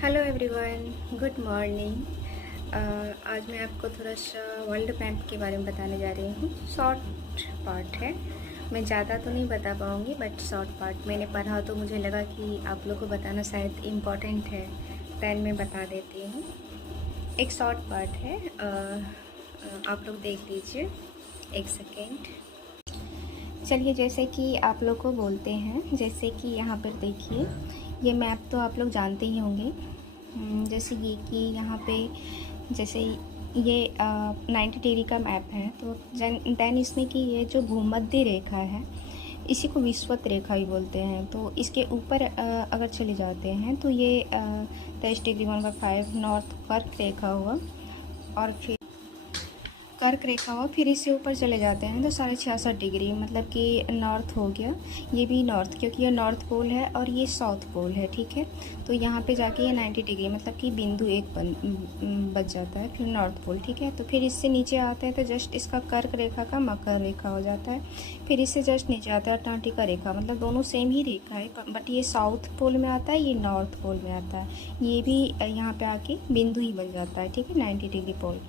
Hello everyone, good morning. आज मैं आपको थोड़ा सा वर्ल्ड मैप के बारे में बताने जा रही हूँ। शॉर्ट पार्ट है, मैं ज़्यादा तो नहीं बता पाऊँगी बट शॉर्ट पार्ट मैंने पढ़ा तो मुझे लगा कि आप लोग को बताना शायद इम्पॉर्टेंट है, दैन मैं बता देती हूँ। एक शॉर्ट पार्ट है, आप लोग देख लीजिए एक सेकेंड। चलिए, जैसे कि आप लोग को बोलते हैं, जैसे कि यहाँ पर देखिए, ये मैप तो आप लोग जानते ही होंगे। जैसे ये कि यहाँ पे जैसे ये 90 डिग्री का मैप है, तो देन इसमें कि ये जो भूमध्य रेखा है इसी को विषुवत रेखा भी बोलते हैं। तो इसके ऊपर अगर चले जाते हैं तो ये 23 डिग्री 1/5 नॉर्थ कर्क रेखा हुआ, और फिर कर्क रेखा हुआ, फिर इससे ऊपर चले जाते हैं तो 66.5 डिग्री, मतलब कि नॉर्थ हो गया। ये भी नॉर्थ, क्योंकि ये नॉर्थ पोल है और ये साउथ पोल है, ठीक है। तो यहाँ पे जाके ये 90 डिग्री, मतलब कि बिंदु एक बच जाता है, फिर नॉर्थ पोल, ठीक है। तो फिर इससे नीचे आते हैं तो जस्ट इसका कर्क रेखा का मकर रेखा हो जाता है। फिर इससे जस्ट नीचे आता है अंटार्कटिका रेखा, मतलब दोनों सेम ही रेखा है, बट ये साउथ पोल में आता है, ये नॉर्थ पोल में आता है। ये भी यहाँ पे आके बिंदु ही बन जाता है, ठीक है, 90 डिग्री पोल।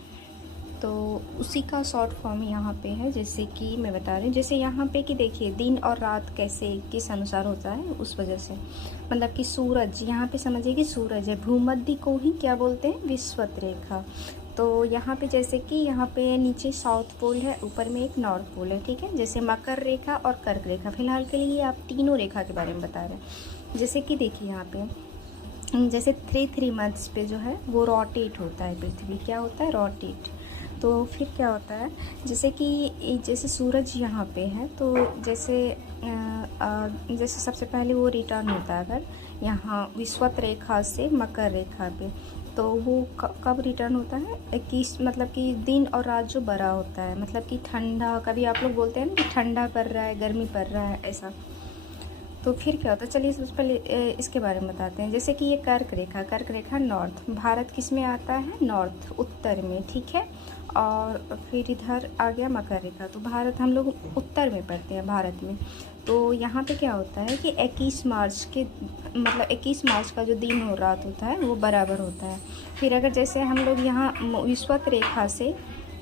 तो उसी का शॉर्ट फॉर्म यहाँ पे है, जैसे कि मैं बता रही हूँ। जैसे यहाँ पे कि देखिए दिन और रात कैसे किस अनुसार होता है, उस वजह से मतलब कि सूरज, यहाँ पे समझिए कि सूरज है, भूमध्य को ही क्या बोलते हैं, विषुवत रेखा। तो यहाँ पे जैसे कि यहाँ पे नीचे साउथ पोल है, ऊपर में एक नॉर्थ पोल है, ठीक है। जैसे मकर रेखा और कर्क रेखा, फिलहाल के लिए आप तीनों रेखा के बारे में बता रहे हैं। जैसे कि देखिए यहाँ पे जैसे 3 मंथ्स पे जो है वो रोटेट होता है पृथ्वी, क्या होता है, रोटेट। तो फिर क्या होता है, जैसे कि जैसे सूरज यहाँ पे है, तो जैसे सबसे पहले वो रिटर्न होता है अगर यहाँ विषुवत रेखा से मकर रेखा पे, तो वो कब रिटर्न होता है, 21, मतलब कि दिन और रात जो बड़ा होता है, मतलब कि ठंडा, कभी आप लोग बोलते हैं ना कि ठंडा पड़ रहा है, गर्मी पड़ रहा है, ऐसा। तो फिर क्या होता है, चलिए सबसे पहले इसके बारे में बताते हैं। जैसे कि ये कर्क रेखा नॉर्थ, भारत किस में आता है, नॉर्थ, उत्तर में, ठीक है। और फिर इधर आ गया मकर रेखा, तो भारत हम लोग उत्तर में पढ़ते हैं, भारत में। तो यहाँ पे क्या होता है कि 21 मार्च के, मतलब 21 मार्च का जो दिन और रात होता है वो बराबर होता है। फिर अगर जैसे हम लोग यहाँ विषुवत रेखा से,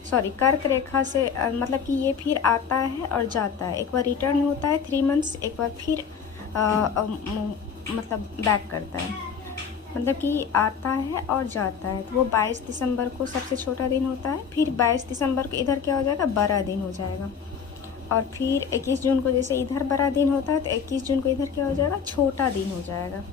सॉरी, कर्क रेखा से, मतलब कि ये फिर आता है और जाता है, एक बार रिटर्न होता है 3 मंथ्स, एक बार फिर मतलब बैक करता है, मतलब कि आता है और जाता है। तो वो 22 दिसंबर को सबसे छोटा दिन होता है, फिर 22 दिसंबर को इधर क्या हो जाएगा, बड़ा दिन हो जाएगा। और फिर 21 जून को जैसे इधर बड़ा दिन होता है, तो 21 जून को इधर क्या हो जाएगा, छोटा दिन हो जाएगा।